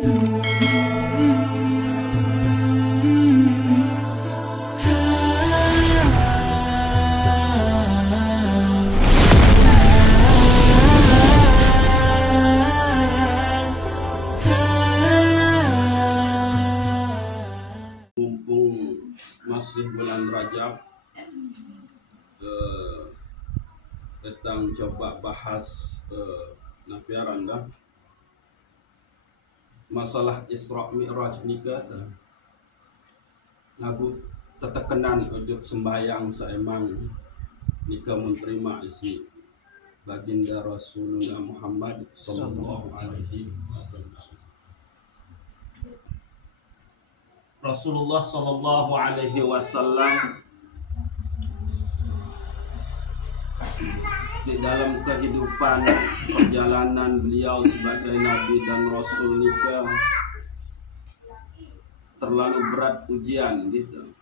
Mumpung masih bulan Rajab, kita coba bahas nafiaran dah masalah Isra Mi'raj nikah. Lagu tetekenan ujuk sembayang seemang nikah menerima isi baginda Rasulullah Muhammad sallallahu alaihi wasallam. Rasulullah sallallahu alaihi wasallam di dalam kehidupan perjalanan beliau sebagai nabi dan rasul nikah terlalu berat ujian gitu,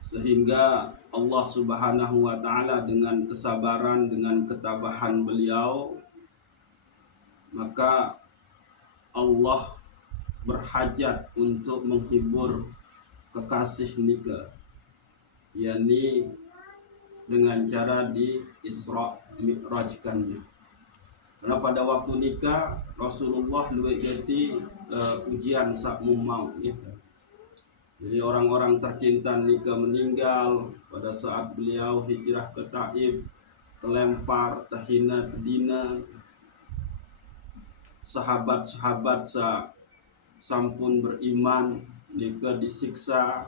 sehingga Allah Subhanahu wa taala dengan kesabaran, dengan ketabahan beliau, maka Allah berhajat untuk menghibur kekasih nikah, yakni dengan cara di Isra Mi'rajkannya. Karena pada waktu nikah Rasulullah luwih geti ujian sak mumau gitu. Jadi orang-orang tercinta nikah meninggal pada saat beliau hijrah ke Taif, terlempar, terhina, terdina. Sahabat-sahabat sampun beriman nikah disiksa.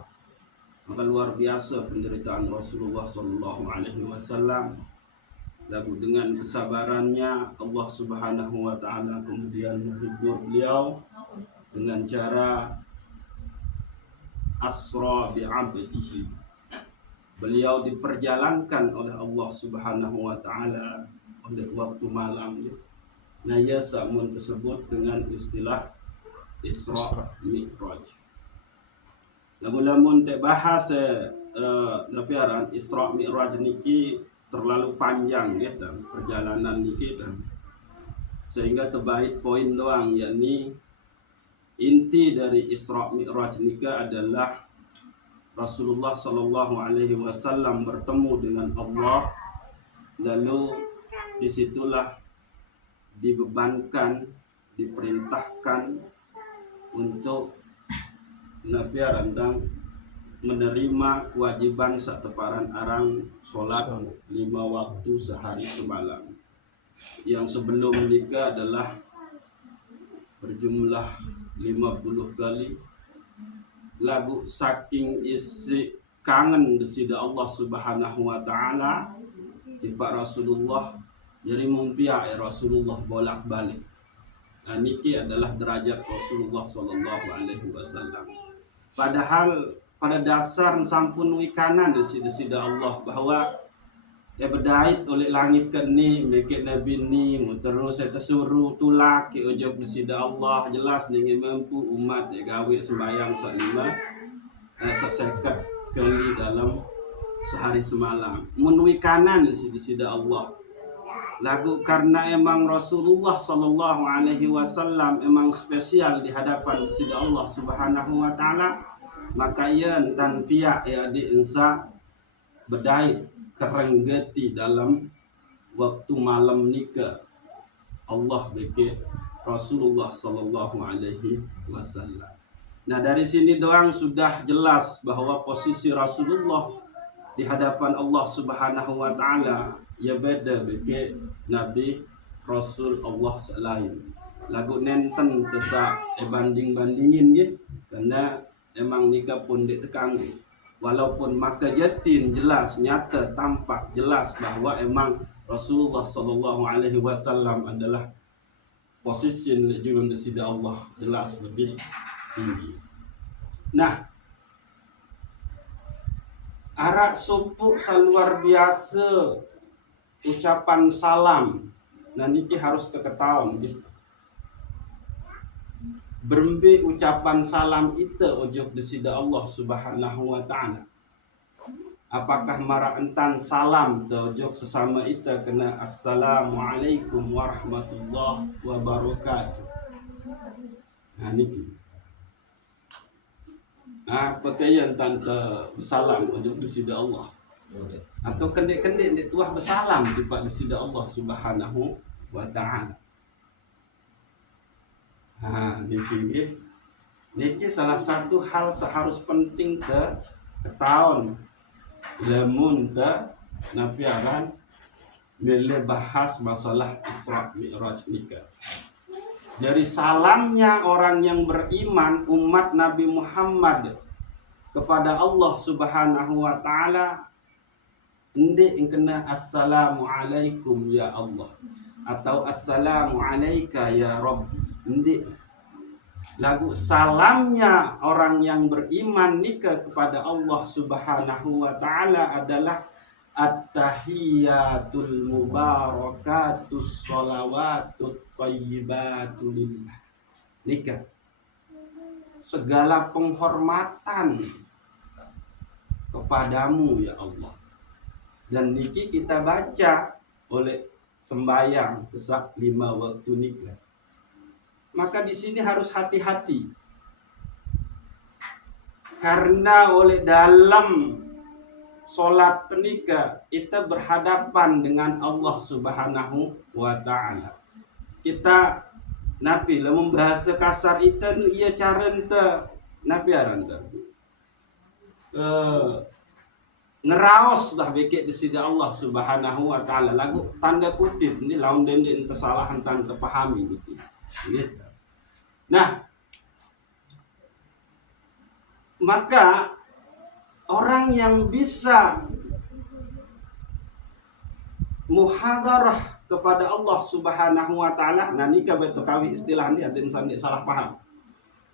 Maka luar biasa penderitaan Rasulullah sallallahu alaihi wasallam. Lalu dengan kesabarannya Allah Subhanahu wa taala kemudian menghibur beliau dengan cara asra bi'abdihi. Beliau diperjalankan oleh Allah Subhanahu wa taala pada waktu malam. Nah, ya samun tersebut dengan istilah Isra Mi'raj. Namun te bahas nafiaran Isra Mi'raj niki terlalu panjang ya perjalanan niki sehingga terbaik poin doang, yakni inti dari Isra Mi'raj nika adalah Rasulullah sallallahu alaihi wasallam bertemu dengan Allah, lalu disitulah dibebankan, diperintahkan untuk nafiaran dan menerima kewajiban sateparan arang solat 5 waktu sehari semalam, yang sebelum nikah adalah berjumlah 50 kali. Lagu saking isi kangen desida Allah Subhanahu wa taala tiba Rasulullah jadi mumpia Rasulullah bolak-balik. Nah, niki adalah derajat Rasulullah sallallahu alaihi wasallam. Padahal pada dasar sampun wikanan desida Allah bahwa ya berdait oleh langit ke ni mekit nabi ni terus saya tersuruh tulak ke ujub desida Allah, jelas dengan mampu umat ya gawe sembahyang salima sesekat kali dalam sehari semalam menui kanan desida Allah. Lagu karena emang Rasulullah sallallahu alaihi wasallam emang spesial di hadapan desida Allah Subhanahu wa taala, maka ia tanfia ya di insa berdait kerenggeti dalam waktu malam nikah Allah bagi Rasulullah sallallahu alaihi wasallam. Nah, dari sini doang sudah jelas bahwa posisi Rasulullah di hadapan Allah Subhanahu wa taala ya beda bagi Nabi Rasul Allah selain. Lagu nenten tesa banding-bandingin gitu, karena emang nikah pun ditekan. Walaupun maka jatin jelas nyata tampak jelas bahwa emang Rasulullah sallallahu alaihi wasallam adalah posisi julun desida Allah jelas lebih tinggi. Nah, arak supuk saluar biasa ucapan salam. Nah, niki harus keketahuan gitu. Berembe ucapan salam itu ujuk desida Allah Subhanahu wa taala. Apakah mara entan salam ujuk sesama itu kena assalamualaikum warahmatullahi wabarakatuh. Nah niki. Pakaian tante bersalam untuk disida Allah. Atau kendek-kendek dek tuah bersalam di disida Allah Subhanahu wa taala. Niki salah satu hal seharus penting ketahuan lamun nafiaran mele bahas masalah Isra Mi'raj nikah. Dari salamnya orang yang beriman umat Nabi Muhammad kepada Allah Subhanahu wa taala ndek kena assalamualaikum ya Allah atau assalamu alayka ya Rabb. Ndek lagu salamnya orang yang beriman nikah kepada Allah Subhanahu wa taala adalah at-tahiyatul mubarakatus sholawatut thayyibatul lillah. Nikah segala penghormatan kepadamu ya Allah. Dan niki kita baca oleh sembahyang kesak 5 waktu nikah. Maka di sini harus hati-hati. Karena oleh dalam sholat nikah kita berhadapan dengan Allah Subhanahu wa taala. Kita nabi lah membahasa kasar itu ia cara ente nabi aran ngeraos dah bekek di sini Allah Subhanahu wa taala lagu tanda kutip ini laun dende kesalahan tanda pahami gitu. Nah, maka orang yang bisa muhadarah kepada Allah Subhanahu wa taala, nah nikah betul kawi istilah ini ada insan salah paham.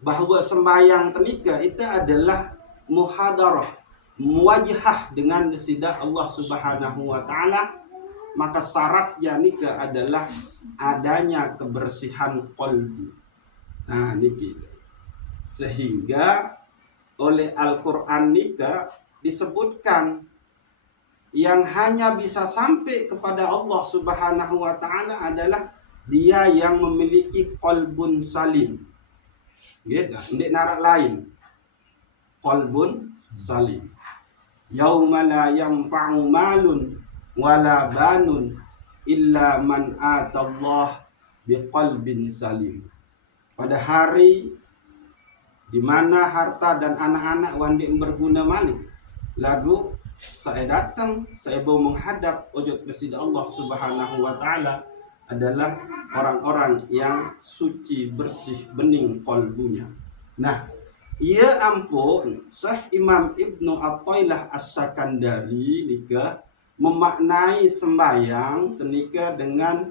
Bahwa sembahyang tenika itu adalah muhadarah, muwajahah dengan desida Allah Subhanahu wa taala, maka syaratnya nikah adalah adanya kebersihan qalbi. Nah, niki. Sehingga oleh Al-Qur'an nikah disebutkan yang hanya bisa sampai kepada Allah Subhanahu wa taala adalah dia yang memiliki qalbun salim. Gitu, ndik narak lain. Qalbun salim. Yauma la yanfa'u malun wala banun illa man atallah biqalbin salim. Pada hari di mana harta dan anak-anak wandi berguna malik. Lagu saya datang, saya mau menghadap ojok presiden Allah Subhanahu wa taala adalah orang-orang yang suci, bersih, bening qalbunya. Nah, ia ampun Syekh Imam Ibnu Athaillah As-Sakandari nika memaknai sembahyang tenika dengan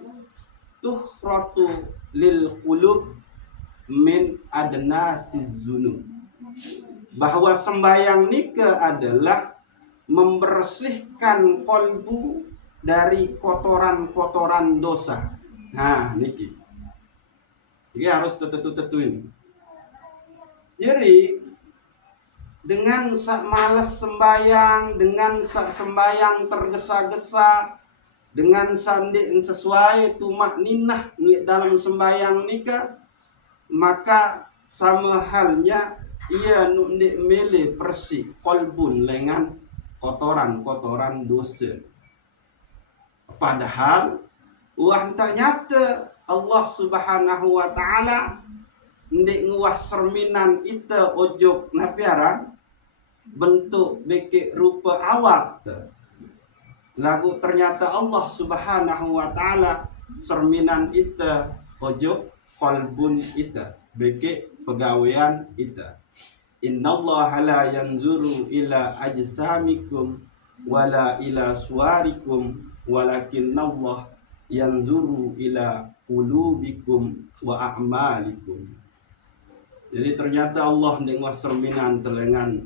tuhratu lil qulub min adnasiz zunub, bahwa sembahyang nikah adalah membersihkan kolbu dari kotoran-kotoran dosa. Nah, niki. Ini harus tetuin. Jadi dengan sak malas sembahyang, dengan sak sembahyang tergesa-gesa, dengan sandi sesuai tumak ninah dalam sembahyang nikah, maka sama halnya ia nundik milih bersih kolbun dengan kotoran-kotoran dosa. Padahal uang tak nyata Allah Subhanahu wa taala ndik nguah cerminan ita ojok nafiaran bentuk bekik rupa awak. Lagu ternyata Allah Subhanahu wa taala cerminan ita ojok qalbun ita, bekik pegawaian ita. Innallaha la yanzuru ila ajsamikum wala ila suwarikum walakinnallah yanzuru ila qulubikum wa a'malikum. Jadi ternyata Allah dengan cerminan telengan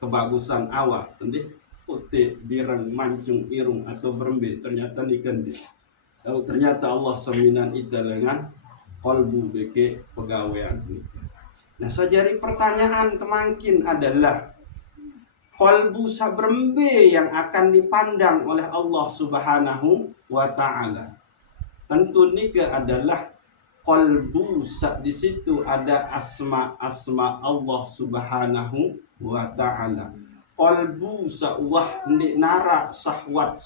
kebagusan awak, tadi putih, birang, mancung, irung atau berembit, ternyata dikendi. Lalu ternyata Allah cerminan ita dengan kolbu beke pegawaian. Nah, sajari pertanyaan temangkin adalah kolbu sabrembe yang akan dipandang oleh Allah Subhanahu wa taala. Tentu nikah adalah qalbu di situ ada asma Allah Subhanahu wa taala. Qalbu wah ndik nara sahwat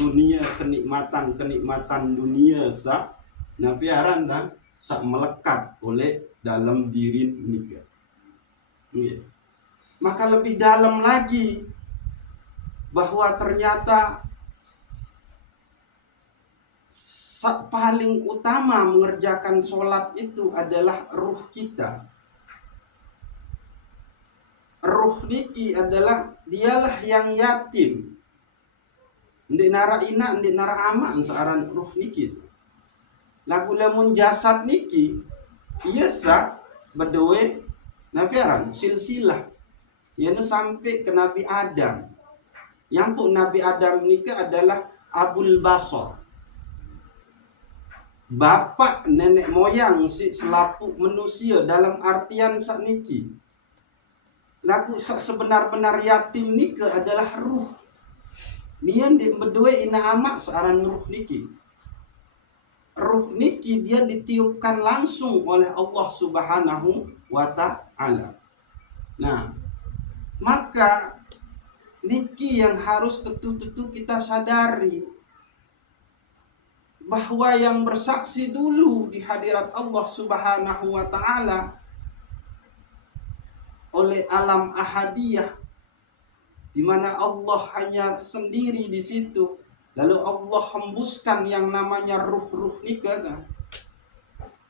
dunia, kenikmatan dunia nafiaran dan melekat oleh dalam diri nikah. Maka lebih dalam lagi bahwa ternyata paling utama mengerjakan sholat itu adalah ruh kita. Ruh niki adalah dialah yang yatim. Ndik nara ina, ndik nara ama searan ruh niki. Lagu lamun jasad niki iya bedoe nafiaran silsilah. Ia sampai ke Nabi Adam. Yang pun Nabi Adam nikah adalah Abul Basar. Bapak nenek moyang selaku manusia dalam artian sakniki. Lagu sebenar-benar yatim nikah adalah ruh. Nian di berdua ina amak searan ruh niki. Ruh niki dia ditiupkan langsung oleh Allah Subhanahu wa taala. Nah, maka niki yang harus tentu kita sadari bahwa yang bersaksi dulu di hadirat Allah Subhanahu wa taala oleh alam ahadiyah, di mana Allah hanya sendiri di situ, lalu Allah hembuskan yang namanya ruh-ruh nikah.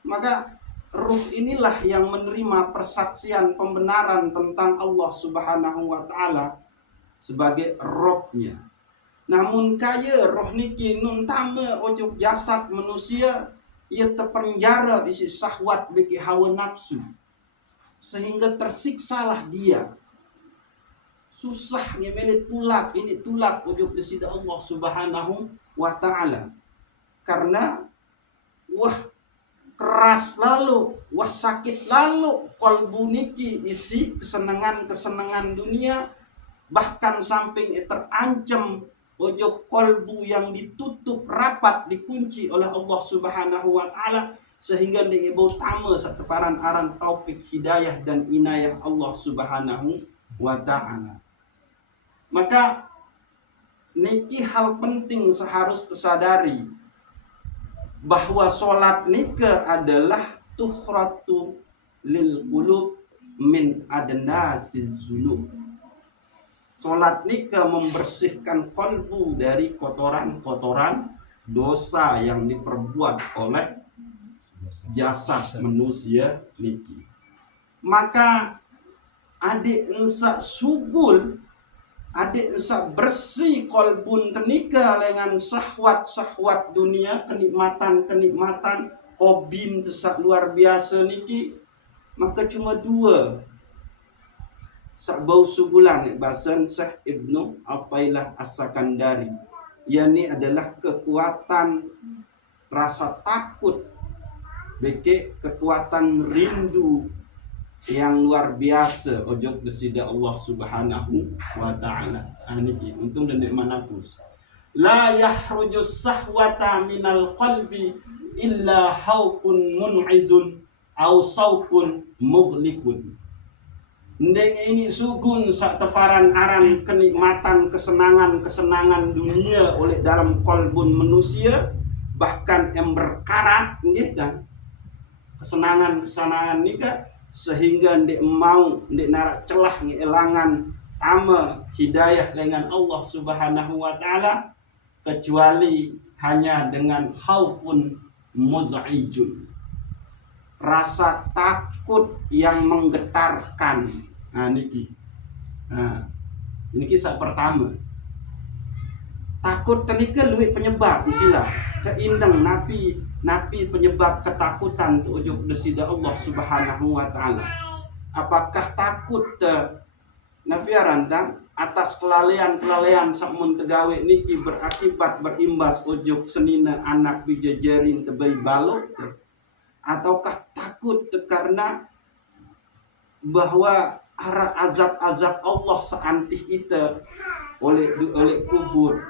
Maka ruh inilah yang menerima persaksian pembenaran tentang Allah Subhanahu wa taala sebagai rohnya. Namun kaya roh niki nun tama ojuk jasad manusia, ia terpenjara isi syahwat bagi hawa nafsu, sehingga tersiksalah dia. Susahnya milik tulak ojuk disida Allah Subhanahu wa taala. Karena wah keras lalu, wah sakit lalu kolbu niki isi kesenangan dunia, bahkan samping terancam ojo kolbu yang ditutup rapat, dikunci oleh Allah Subhanahu wa taala, sehingga diibu tama sateparan aran taufik hidayah dan inayah Allah Subhanahu wa taala. Maka niki hal penting seharus tersadari bahwa sholat nikah adalah tuhratu lil qulub min adnasiz zulub. Sholat nikah membersihkan kolbu dari kotoran-kotoran dosa yang diperbuat oleh jasad manusia niki. Maka adik ensak sugul, adik ensak bersih kolbun tenika dengan syahwat dunia, kenikmatan hobin tesak luar biasa niki. Maka cuma dua bau sugulan bahasan Syekh Ibnu Athaillah As-Sakandari. Ini adalah kekuatan rasa takut, kekuatan rindu yang luar biasa ojok desida Allah Subhanahu wa taala. Niki untung dan manapus. La yahrujus sahwata minal qalbi illa haukun mun'izun au saukun mughlikun. Ndeng ini sugun sak teparan aran kenikmatan kesenangan dunia oleh dalam kolbun manusia, bahkan yang berkarat dan kesenangan nikah, sehingga ndek narak celah ngelangan tama hidayah dengan Allah Subhanahu wa taala, kecuali hanya dengan haupun muz'ijun, rasa takut yang menggetarkan. Niki. Ini kisah pertama. Takut tenika luwih penyebab istilah. Keindeng napi penyebab ketakutan tu ujuk desida Allah Subhanahu wa taala. Apakah takut nafiaran atas kelalaian sakmun tegawe niki berakibat berimbas ujuk senina anak bijajarin tebai balok, ataukah takut karena bahwa arah azab Allah seantih kita oleh kubur,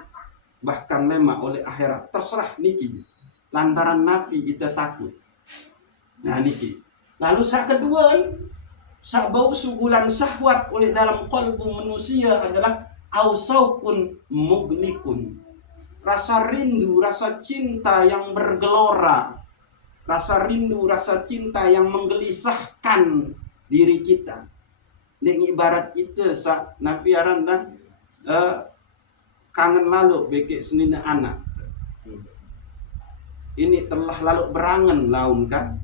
bahkan lema oleh akhirat, terserah niki lantaran nafi kita takut. Nah niki. Lalu sak kedua, sak bau sugulan syahwat oleh dalam kalbu manusia adalah ausaukun muglikun. Rasa rindu, rasa cinta yang bergelora. Rasa rindu, rasa cinta yang menggelisahkan diri kita. Ini ibarat kita sak nafiaran dan kangen lalu bekik senina anak. Ini telah lalu berangan laun kan.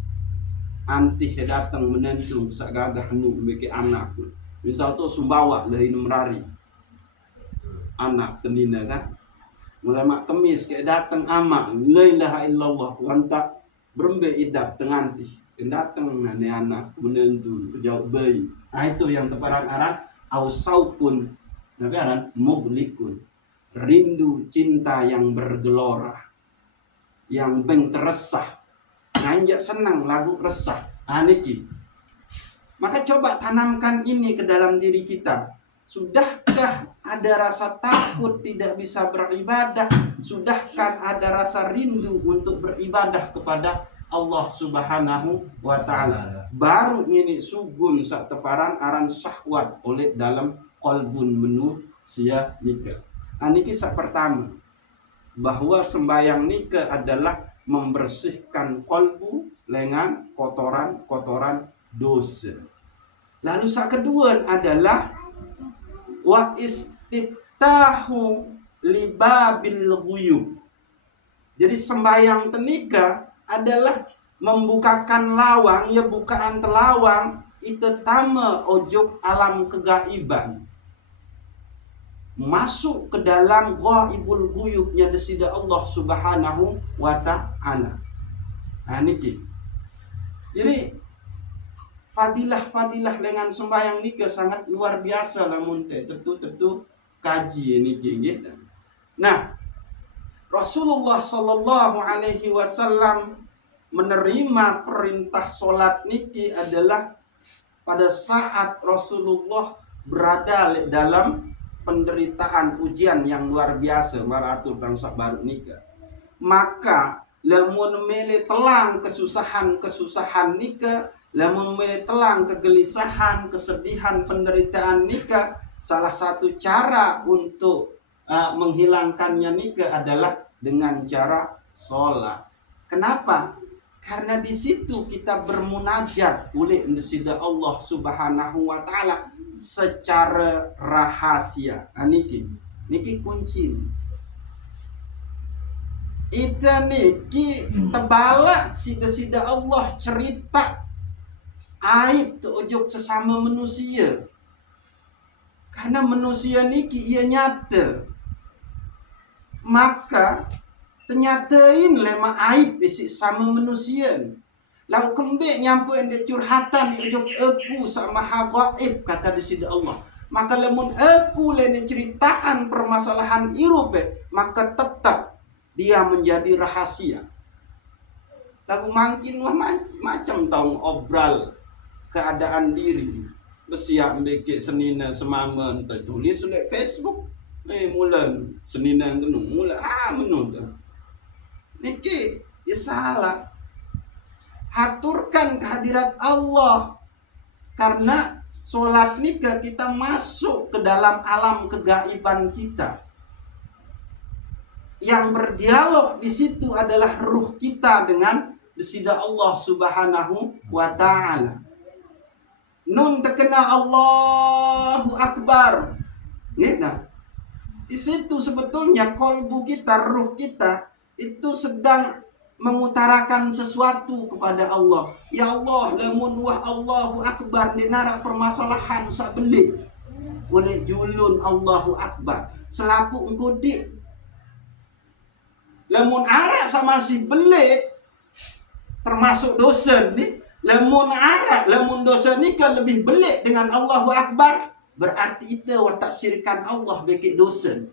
Antih datang menentu sak gagah nu bekik anak. Misal tu sumbawa dari merari. Anak tenina kan. Mulai mak kemis kayak datang amak la ilaha illallah wanta berembe idap tengantih. Datang nane anak menentu jauh bayi. Nah itu yang teparan-aran ausaukun nabi aran mublikun. Rindu cinta yang bergelora, yang beng teresah. Nanjak senang lagu resah. Niki. Maka coba tanamkan ini ke dalam diri kita. Sudahkah ada rasa takut tidak bisa beribadah? Sudahkah ada rasa rindu untuk beribadah kepada Allah Subhanahu wa ta'ala? Baru ini sugun sak tefaran aran syahwat oleh dalam qalbun manusia nika. Ini kisah pertama, bahwa sembahyang nika adalah membersihkan kalbu dengan kotoran-kotoran dosa. Lalu sak kedua adalah wa istiftahu libabil ghuyub. Jadi sembahyang tenika adalah membukakan lawang, ya bukaan telawang itu tama ojuk alam kegaiban. Masuk ke dalam ghaibul ghuyubnya desida Allah Subhanahu wa ta'ala. Nah niki. Jadi fadilah-fadilah dengan sembahyang nika sangat luar biasa lamun tentu kaji niki gitu. Nah, Rasulullah sallallahu alaihi wasallam menerima perintah salat niki adalah pada saat Rasulullah berada dalam penderitaan ujian yang luar biasa maratur bangsa baru nikah. Maka lamun mele telang kesusahan nikah, lamun mele telang kegelisahan, kesedihan, penderitaan nikah, salah satu cara untuk menghilangkannya nikah adalah dengan cara sholat. Kenapa? Karena di situ kita bermunajat oleh Allah Subhanahu wa ta'ala secara rahasia. Niki kunci. Ita niki tebalak sida Allah cerita aib tujuk sesama manusia. Karena manusia niki ia nyata. Maka tenyatain lema aib isi sama manusia. Lau kembik nyampu endek curhatan ujuk aku sama hagaib kata di sida Allah. Maka lemun aku lene ceritaan permasalahan irupe, maka tetap dia menjadi rahasia. Lagu makin wah macam tahu obral keadaan diri. Bersiap mbeke senina semama entah tulis oleh Facebook. Mulan senina tenung mula menun. Niki ya salah. Haturkan kehadirat Allah. Karena sholat nikah kita masuk ke dalam alam kegaiban kita. Yang berdialog di situ adalah ruh kita dengan desida Allah Subhanahu wa ta'ala. Nun terkena Allahu Akbar. Nah, di situ sebetulnya kolbu kita, ruh kita itu sedang mengutarakan sesuatu kepada Allah. Ya Allah, lamun wah Allahu Akbar dinara permasalahan sabelik oleh julun Allahu Akbar. Selaku engkau dik. Lamun arak sama si belik termasuk dosa ni. Lamun dosa ni kan lebih belik dengan Allahu Akbar, berarti itu watak syirikan Allah bekik dosa.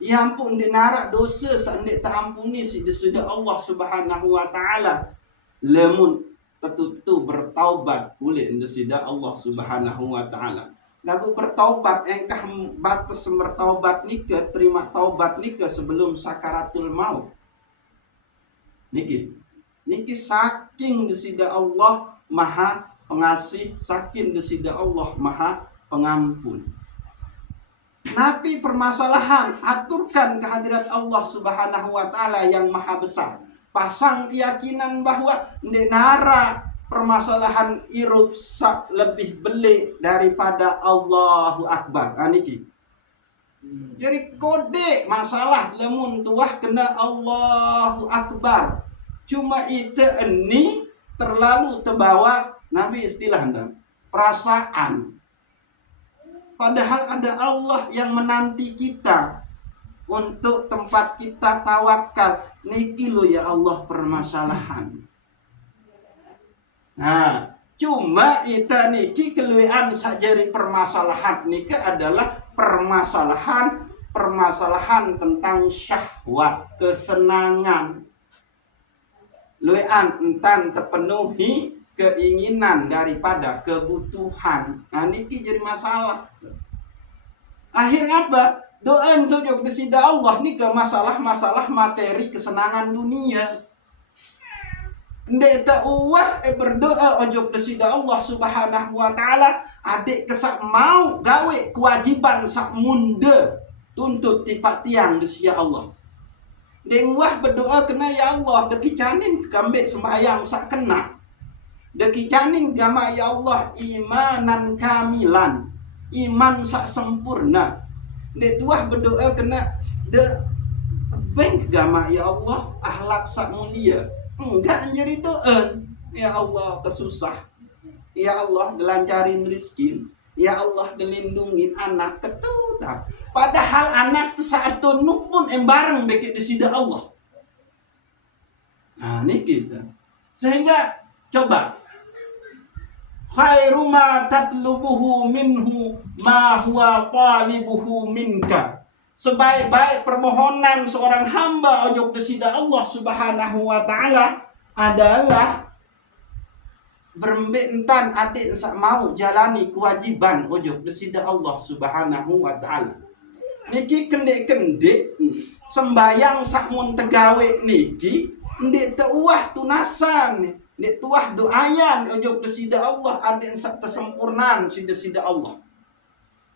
Ya ampun dinarak dosa sandik tak ampuni si desudah Allah Subhanahu wa ta'ala. Lamun tentu bertaubat oleh desudah Allah Subhanahu wa ta'ala. Lagu bertaubat engkah batas bertaubat nikah, terima taubat nikah sebelum sakaratul maut. Niki. niki saking desida Allah Maha Pengasih, saking desida Allah Maha Pengampun. Nabi permasalahan aturkan kehadirat Allah Subhanahu wa taala yang maha besar. Pasang keyakinan bahwa nara permasalahan irup sak lebih belik daripada Allahu Akbar. Niki. Jadi kode masalah lemun tuah kena Allahu Akbar. Cuma itu ini terlalu terbawa Nabi istilah perasaan. Padahal ada Allah yang menanti kita untuk tempat kita tawakal. Niki lo ya Allah permasalahan. Nah, cuma ita niki keluian sajari permasalahan niki adalah permasalahan tentang syahwat, kesenangan. Luian entan terpenuhi keinginan daripada kebutuhan. Nah, niki jadi masalah. Akhirnya apa? Doa tujuh desida Allah nih ke masalah-masalah materi kesenangan dunia. Ndek tak uah berdoa ojo desida Allah Subhanahu wa taala adik kesak mau gawe kewajiban sak munde tuntut tipak tiang desida Allah. Ndek uah berdoa kena ya Allah deki canin kambek sembahyang sak kena. Deki canin gama ya Allah imanan kamilan. Iman sak sempurna. Ndek tuah berdoa kena de bank gama ya Allah akhlak sak mulia. Enggak jadi doa. Ya Allah kesusah. Ya Allah dilancarin rezeki. Ya Allah dilindungin anak ketuta. Padahal anak saat tunuk pun embareng beki desida Allah. Nah ini kita. Sehingga coba khairu ma tatlubuhu minhu ma huwa talibuhu minka. Sebaik-baik permohonan seorang hamba ojok desida Allah Subhanahu wa taala adalah berembentan adik sak mau jalani kewajiban ojok desida Allah Subhanahu wa taala. Niki kendek-kendek sembayang sak mun tegawe niki ndek teuah tunasan, ndek tuah doayan ojok desida Allah adik sak tesempurnaan sida-sida Allah.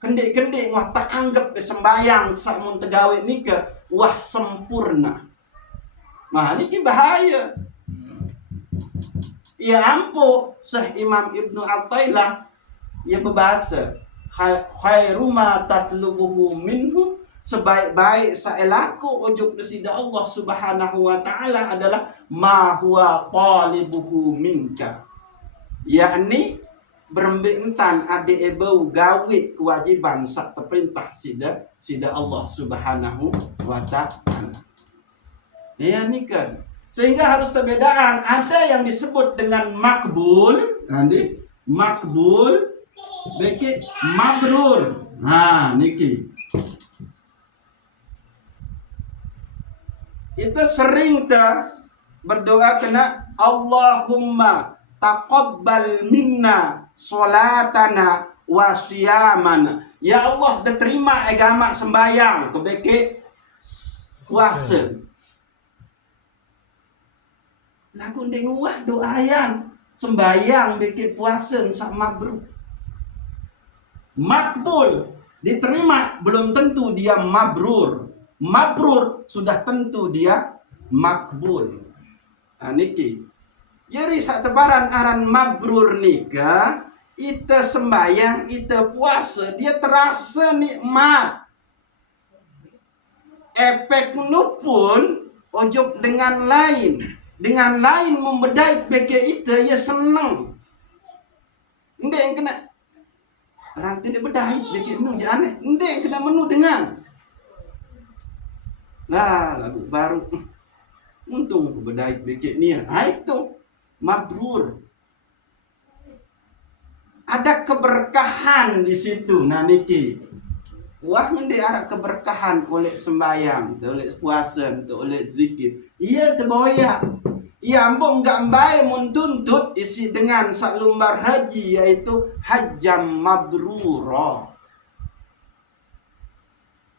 Kendek-kendek wah tak anggap sembayang sak mun tegawe nika wah sempurna. Nah niki bahaya. Ya ampuh Syekh Imam Ibnu Athaillah ia berbahasa khairu ma tatlubuhu minhu, sebaik-baik saelaku ujug desida Allah Subhanahu wa taala adalah ma huwa talibuhu minka, yakni berembentan ade ebau gawe kewajiban sak perintah sida Allah Subhanahu wa taala. Ya nikah. Sehingga harus perbedaan. Ada yang disebut dengan makbul, nanti makbul, beki mabrur. Nah, niki. Itu sering berdoa kena Allahumma taqabbal minna sholatana wa siyamana. Ya Allah, diterima agama sembahyang, kebeki puasa. Lagu ndek wah doayan sembayang dikit puasa sak mabrur. Makbul diterima belum tentu dia mabrur. Mabrur sudah tentu dia makbul. Nah niki. Jadi sak tebaran aran mabrur nika, ite sembayang, ite puasa, dia terasa nikmat. Efek nu pun ojok dengan lain. Dengan lain membedai beke itu ya senang. Ndek yang kena orang tidak bedai beke menu je aneh. Ndek yang kena menu dengan lah lagu baru. Untung aku bedai beke ni. Nah itu mabrur. Ada keberkahan di situ. Nah niki. Wah ngendi arah keberkahan oleh sembahyang, oleh puasa, oleh zikir. Ia terboya. Ia ambong enggak baik muntuntut isi dengan sak lumbar haji yaitu hajjam mabrura.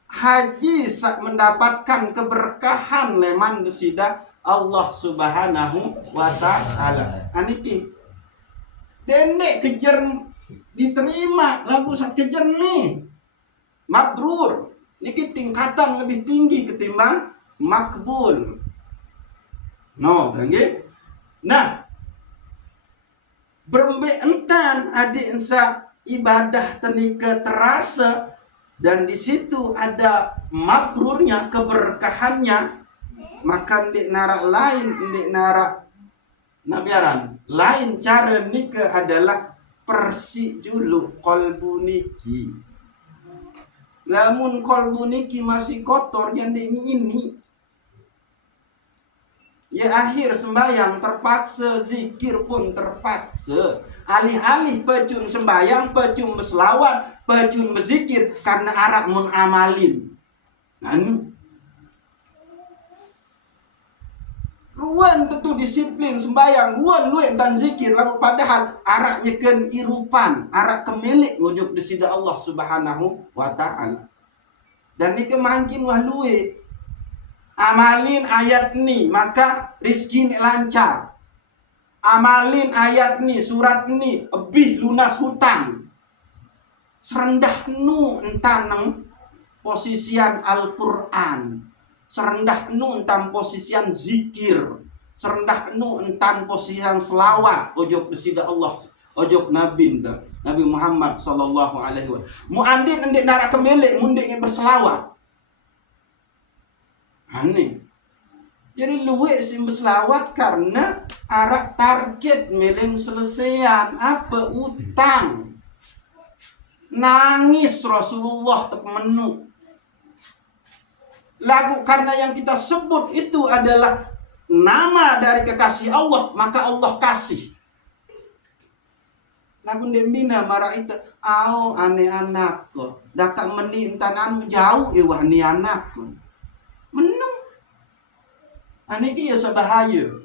Haji sak mendapatkan keberkahan leman desida Allah Subhanahu wa taala. Aniki. Dendek kejar diterima lagu sak kejar nih. Mabrur. Niki tingkatan lebih tinggi ketimbang makbul. No, nggih. Nah, berembek entan adik ensa ibadah tenika terasa dan di situ ada mabrurnya, keberkahannya, maka ndek narak lain, ndek narak nabiaran lain cara nika adalah persik julu kolbu niki. Namun kolbu niki masih kotor yang ini. Ya akhir sembahyang terpaksa, zikir pun terpaksa. Alih-alih pecun sembahyang, pecun berselawat, pecun berzikir karena arak mun amalin. Ruan tentu disiplin sembahyang, ruan luek dan zikir lalu padahal araknya kan irufan, arak kemilik ngujuk disida Allah Subhanahu wa taala. Dan ni kemangkin wah luek amalin ayat ni maka rizki ni lancar. Amalin ayat ni surat ni lebih lunas hutang. Serendah nu entaneng posisian Al-Qur'an. Serendah nu entan posisian zikir, serendah nu entan posisian selawat ojok besida Allah, ojok Nabi Nabi Muhammad sallallahu alaihi wasallam. Mu andin endek narak kemilik mundek berselawat. Aneh. Jadi luwek sim berselawat karena arak target meleng selesaian apa utang. Nangis Rasulullah tep menu. Lagu karena yang kita sebut itu adalah nama dari kekasih Allah, maka Allah kasih. Lagu dembina marah itu, ane anakku, dakak meni entan anu jauh wah ni anakku. Menung. Ane ki ya sebahaya.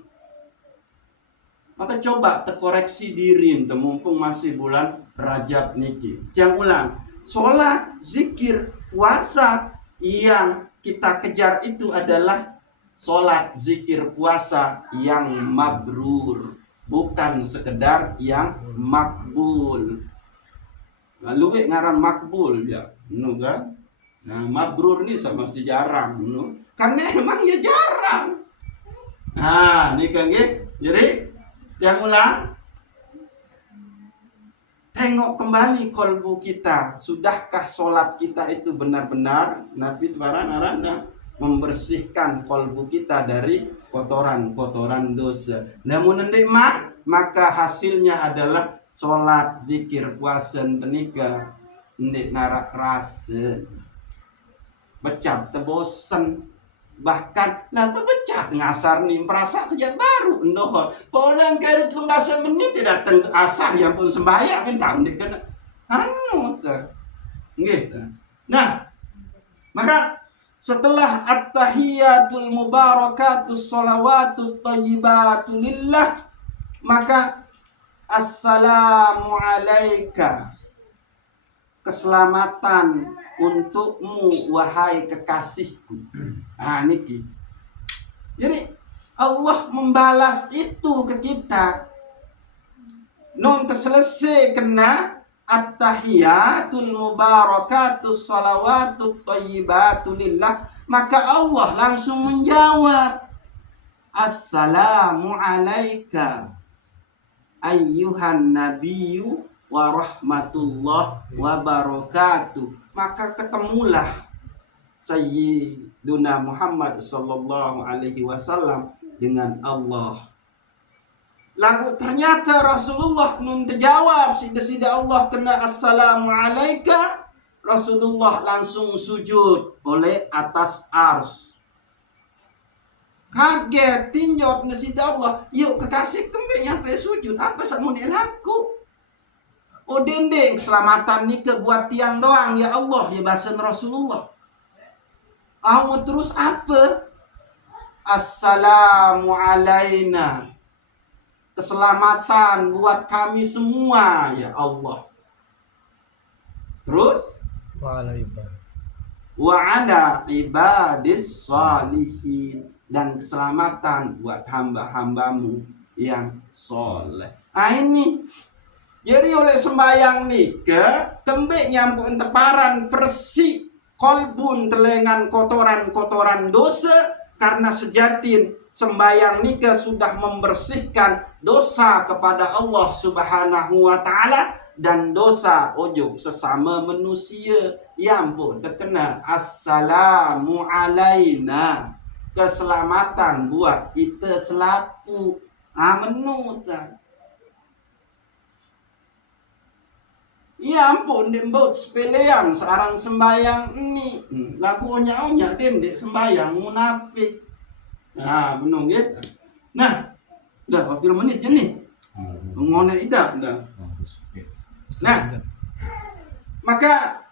Maka coba terkoreksi diri, mumpung masih bulan Rajab niki. Jangan ulang. Sholat, zikir, puasa yang kita kejar itu adalah sholat, zikir, puasa yang mabrur, bukan sekedar yang makbul. Lalu ngaran makbul ya, kan? Nah, mabrur nih sama si jarang, karena emang ya jarang. Nah, ini kan jadi yang ulang. Tengok kembali kolbu kita. Sudahkah sholat kita itu benar-benar Nabi Tuhan membersihkan kolbu kita dari kotoran-kotoran dosa. Namun maka hasilnya adalah sholat, zikir, puasa, tenika ndek narak rasa. Becap tebosen. Bahkan nah terbecat ngasar nih perasa kerja baru ndoh orang kali 13 menit datang asar yang pun sembahyang kan tahu deh kena anu nggih. Nah maka setelah at-tahiyatul mubarakatus sholawatut thayyibatu lillah maka assalamu alaika, keselamatan untukmu wahai kekasihku. Nah niki. Jadi Allah membalas itu ke kita. Non terselesai kena at-tahiyatul mubarakatus sholawatut thayyibatu lillah, maka Allah langsung menjawab assalamu alaika ayyuhan nabiyyu wa rahmatullah wa barakatuh. Maka ketemulah Sayyiduna Muhammad sallallahu alaihi wasallam dengan Allah. Lagu ternyata Rasulullah nun terjawab sida Allah kena assalamu alaika, Rasulullah langsung sujud oleh atas ars. Kaget tinjau sida Allah, yuk kekasih kembali yang sujud apa sakmune laku. Oh dendeng keselamatan ni buat tiang doang ya Allah ya bahasa Rasulullah. Terus apa? Assalamu alaina, keselamatan buat kami semua ya Allah. Terus wa ala ibadis salihin, dan keselamatan buat hamba-hambamu yang soleh. Ini jadi oleh sembayang nika kembek nyambung teparan bersih kolbun telengan kotoran-kotoran dosa, karena sejatin sembayang nika sudah membersihkan dosa kepada Allah Subhanahu wa taala dan dosa ojo sesama manusia. Yang pun terkena assalamu alaina, keselamatan buat kita selaku menutan. Ya ampun, dembut sepelean seorang sembayang ini. Lagu onya-onya dendek sembayang munafik. Nah, benar gitu. Nah, udah berapa menit je nih? Ngonek idak dah. Nah, maka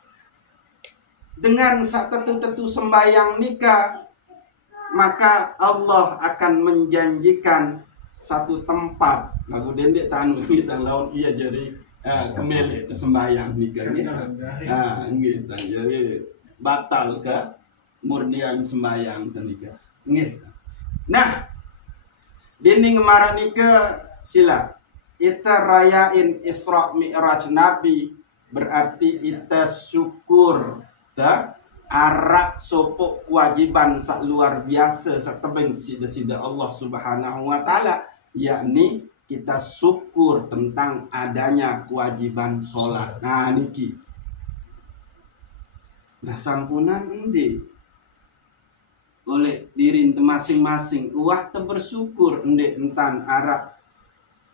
dengan satu sembayang nikah, maka Allah akan menjanjikan satu tempat. Lagu dendek tanu kita laut iya jadi kembali ke sembayang nikah gitu. Gitu. Jadi batal ke murnian sembayang nikah. Gitu. Nah, dinding kemarin nikah sila. Ita rayain Isra Mi'raj Nabi berarti ita syukur dah arak sopok kewajiban sak luar biasa sak tebing sida Allah Subhanahu wa taala, yakni kita syukur tentang adanya kewajiban sholat. Nah niki nah sampunan endi oleh diri masing-masing uah bersyukur endi entan arak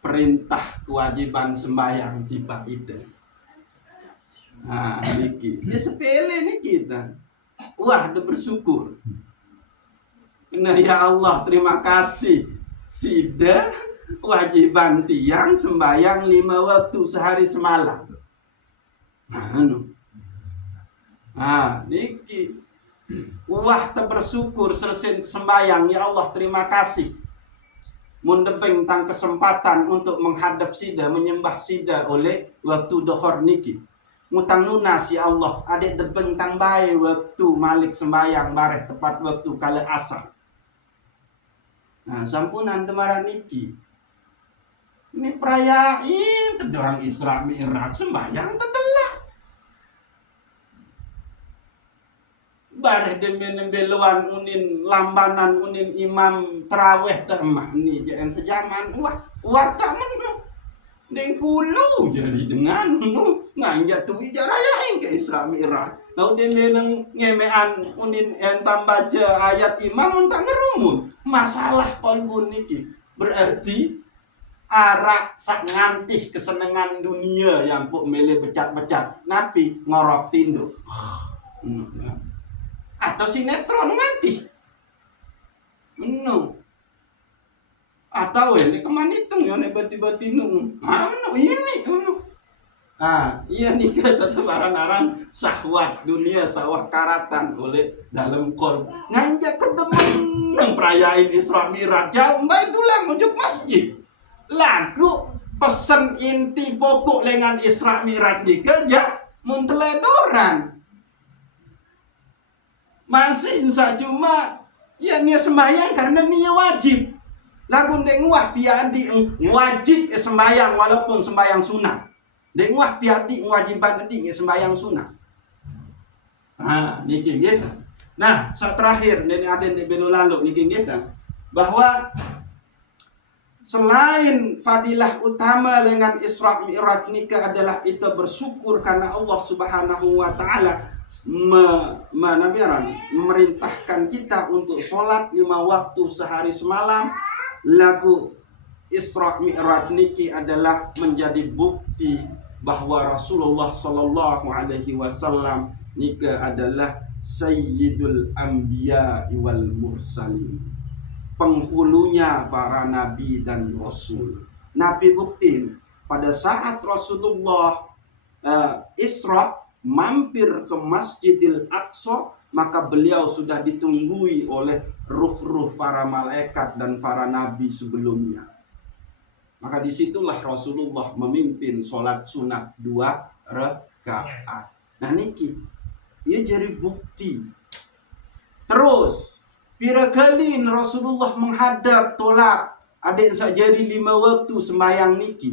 perintah kewajiban sembahyang tiba itu. Nah niki sepele nih kita wah udah bersyukur. Nah ya Allah terima kasih sida wajiban tiang sembahyang 5 waktu sehari semalam. Niki wah bersyukur selesai sembahyang. Ya Allah terima kasih mendebeng tentang kesempatan untuk menghadap sida menyembah sida oleh waktu dohor niki. Ngutang lunas ya Allah adik debeng tang bae waktu malik sembahyang bareh tepat waktu kala asar. Nah sampunan temaran niki ini perayain terdorang Isra Mi'raj sembahyang tetelah bareh demen beluan unin lambanan unin imam terawih termah ni jangan sejaman wah tak menu deng kulu jadi dengan nganja tu ijarayain ke Isra Mi'raj. Lau demen ngemean unin entam baca ayat imam tak ngerumun masalah kolbun niki berarti arak sak ngantih kesenangan dunia yang puk mele becat-becat napi ngorok tinduk atau sinetron ngantih menu atau ini kemanitung ya nek bati-bati nu ini iya nih kan satu aran-aran syahwat dunia sawah karatan oleh dalam kol nganjak ketemu perayain Isra Mi'raj jauh mbak itulah mujuk masjid lagu pesen inti pokok dengan Isra Mi'raj dikerja munteledoran masih cuma ya nia sembahyang karena nia wajib lagu dengwah piadi wajib sembahyang walaupun sembahyang sunat dengwah piadi wajiban di sembahyang sunat. Niki gitu. Nah saat terakhir nenek aden di belu lalu niki gitu bahwa selain fadilah utama dengan Isra Mi'raj nikah adalah itu bersyukur karena Allah Subhanahu wa taala memerintahkan kita untuk sholat 5 waktu sehari semalam. Lagu Isra Mi'raj niki adalah menjadi bukti bahwa Rasulullah Sallallahu Alaihi Wasallam nika adalah Sayyidul Anbiya wal Mursalin, penghulunya para nabi dan rasul. Nabi bukti pada saat Rasulullah Isra mampir ke Masjidil Aqsa, maka beliau sudah ditunggui oleh ruh-ruh para malaikat dan para nabi sebelumnya. Maka disitulah Rasulullah memimpin sholat sunat 2 rakaat. Nah niki, ia jadi bukti. Terus Pira kali Rasulullah menghadap tolak adik sak jari 5 waktu sembayang niki.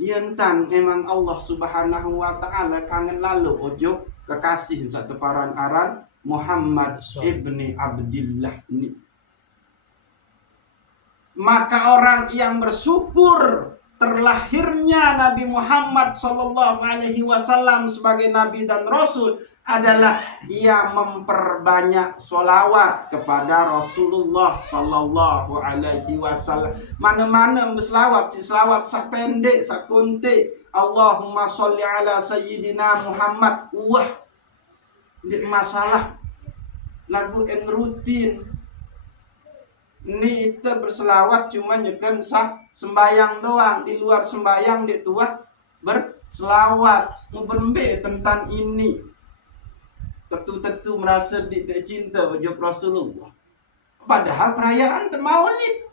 Yentan memang Allah Subhanahu wa taala kangen lalu ojo kekasih sak tefaran aran Muhammad ibni Abdillah ini. Maka orang yang bersyukur terlahirnya Nabi Muhammad sallallahu alaihi wasallam sebagai nabi dan rasul adalah ia memperbanyak sholawat kepada Rasulullah sallallahu alaihi wasallam. Mana-mana berselawat, si selawat sak pendek, sak kuntik. Allahumma sholli ala sayyidina Muhammad. Wah, tidak masalah. Lagu yang rutin. Ni kita berselawat cuma nyekan sak sembayang doang. Di luar sembayang dia tua berselawat. Mau berembe tentang ini. Tentu-tentu merasa tidak cinta wajib Rasulullah. Padahal perayaan maulid.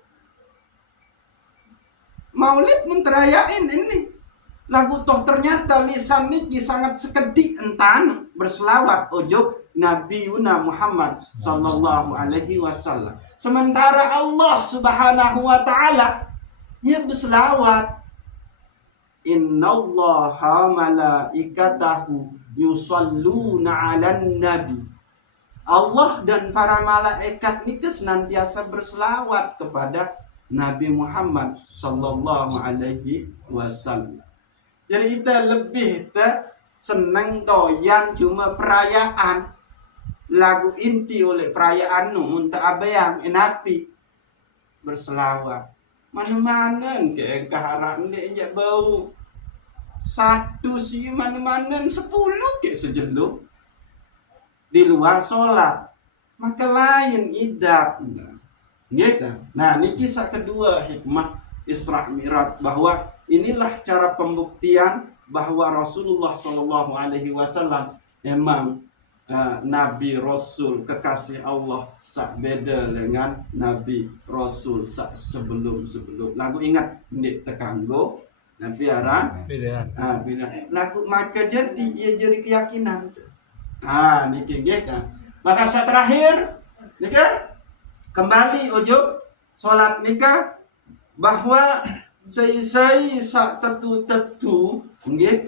Maulid menterayain ini. Lagu toh ternyata lisan niki sangat sekedik entan berselawat ujub Nabi Muhammad sallallahu alaihi wasallam. Sementara Allah Subhanahu wa taala dia berselawat. Innallaha malaikatahu yusalluna 'alan nabi. Allah dan para malaikat itu senantiasa berselawat kepada Nabi Muhammad sallallahu alaihi wasallam. Jadi kita lebih senang doyan cuma perayaan. Lagu inti oleh perayaan nu munta abayang enapi berselawat. Mana-mana ke keharap ndek bau. Satu sih mana-mana 10 ke sejeluk di luar sholat, maka lain idap. Gitu. Nah, ini kisah kedua hikmah Isra Mi'raj, bahwa inilah cara pembuktian bahwa Rasulullah Shallallahu Alaihi Wasallam memang Nabi Rasul kekasih Allah, sak beda dengan Nabi Rasul sak sebelum. Lagu ingat ini tekanggo Nabi aran beda. Lagu maka jadi ia jadi keyakinan. Niki kan. Maka saat terakhir nika kembali ujub salat nika bahwa sei sak tetu nggih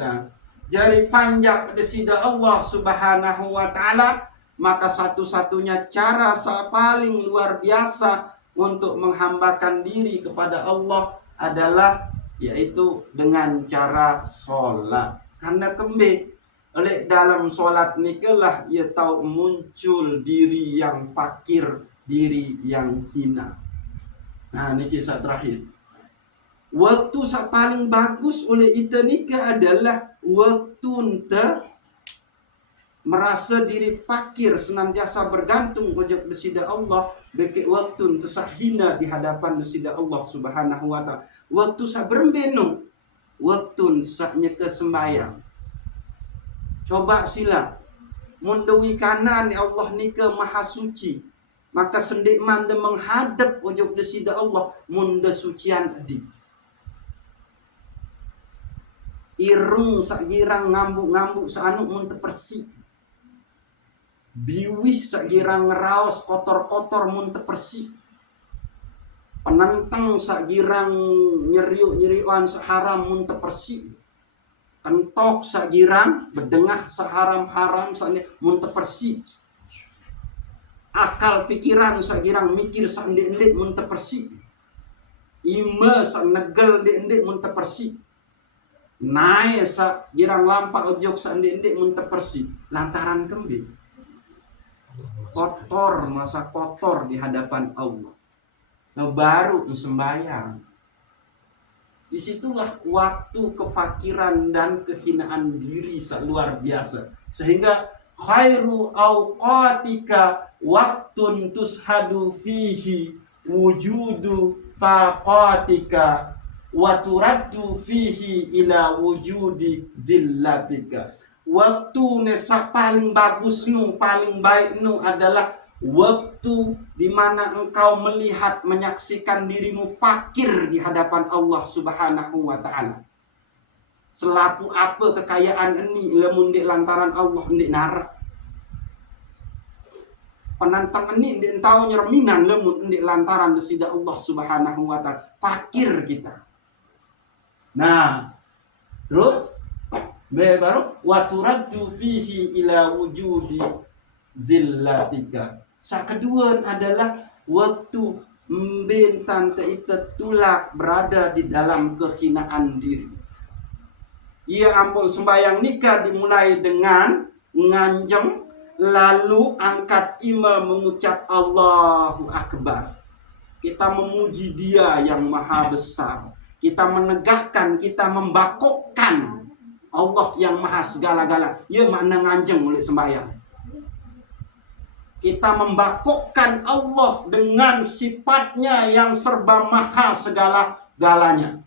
jari panjang desida Allah Subhanahu wa taala, maka satu-satunya cara paling luar biasa untuk menghambakan diri kepada Allah adalah yaitu dengan cara sholat. Karena kembe oleh dalam sholat nikalah ia tahu muncul diri yang fakir, diri yang hina. Nah, ini kisah terakhir. Waktu yang paling bagus oleh kita nikah adalah waktu ente merasa diri fakir, senantiasa bergantung pada desida Allah, beki waktu ente hina di hadapan desida Allah Subhanahu wa taala. Waktu sa berembenu, waktu saknya ke sembahyang. Coba sila mundawi kanan Allah nika maha suci, maka sendik manda menghadap ujung desida Allah munda sucian di. Irung sak girang ngambuk saanu mun tepersi. Biwih sak girang ngeraos kotor-kotor mun tepersi. Penentang sak girang nyeriuan seharam mun tepersi. Kentok sak girang bedengah seharam-haram sak mun tepersi. Akal pikiran sak girang mikir sak ndek-ndek mun tepersi. Ima sak negel ndek-ndek mun tepersi. Naik sak girang lampak ojok sak ndek-ndek mun tepersi. Lantaran kembe kotor, masa kotor di hadapan Allah. Baru sembahyang. Disitulah waktu kefakiran dan kehinaan diri luar biasa. Sehingga khairu awqatika waktun tushadu fihi wujudu faqatika wa turaddu fihi ila wujudi zillatika. Waktu nesa paling bagus nu, paling baik nu adalah waktu di mana engkau melihat, menyaksikan dirimu fakir di hadapan Allah Subhanahu wa taala. Selapu apa kekayaan ini lamun di lantaran Allah ndik narak. penantang ini ndik tahu nyerminan lemut ndik lantaran desida Allah Subhanahu wa taala. Fakir kita. Nah, terus baru wa turaddu fihi ila wujudi zillatika. Kedua adalah waktu bentan teita tulak berada di dalam kehinaan diri. Ia ampun sembahyang nikah dimulai dengan nganjem, lalu angkat imam mengucap Allahu Akbar. Kita memuji Dia yang maha besar. Kita menegakkan, kita membakokkan Allah yang maha segala-gala. Ia makna nganjem oleh sembahyang. Kita membakokkan Allah dengan sifatnya yang serba maha segala-galanya.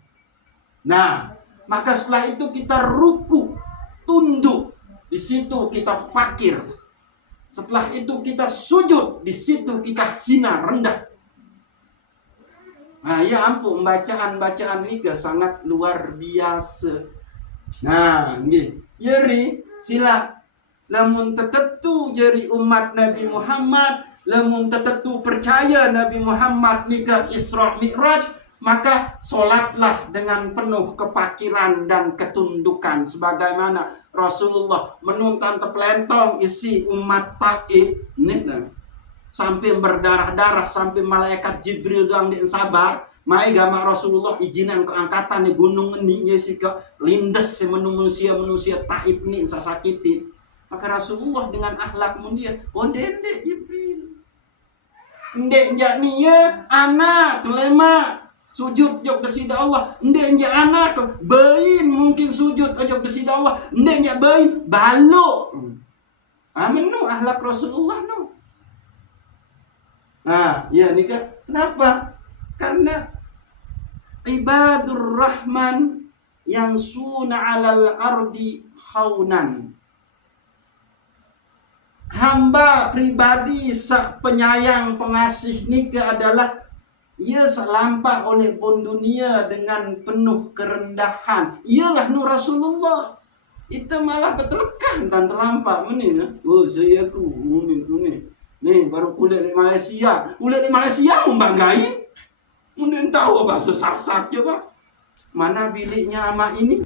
Nah, maka setelah itu kita ruku, tunduk. Di situ kita fakir. Setelah itu kita sujud. Di situ kita hina, rendah. Nah, ya ampun, bacaan-bacaan ini sangat luar biasa. Nah, ini. Jadi, sila. Lamun tetetu jadi umat Nabi Muhammad. Lamun tetetu percaya Nabi Muhammad ni ke Isra Mi'raj. Maka solatlah dengan penuh kefakiran dan ketundukan. Sebagaimana Rasulullah menuntan tepelentong isi umat Taif. Sampai berdarah-darah. Sampai malaikat Jibril doang di sabar. Mai gama Rasulullah izinan keangkatan di gunung ini. Isi ke lindes manusia Taif ni sasakitin. Maka Rasulullah dengan akhlak mulia, oh dendek Jibril. Ndek njak niya anak lema sujud jok desida Allah. Ndek njak anak bain mungkin sujud jok desida Allah. Ndek njak bain balok. Menu akhlak Rasulullah no. Nah, ya nikah. Kenapa? Karena ibadur rahman yang suna alal ardi haunan. Hamba pribadi penyayang pengasih nikah adalah ia selampak oleh pun dunia dengan penuh kerendahan. Ialah Nur Rasulullah. Itu malah bertelekan dan terlampak ini. Oh, saya aku ini. Nih baru kulit di Malaysia. Kulit di Malaysia membanggain. Mungkin tahu bahasa Sasak je pak. Mana biliknya ama ini?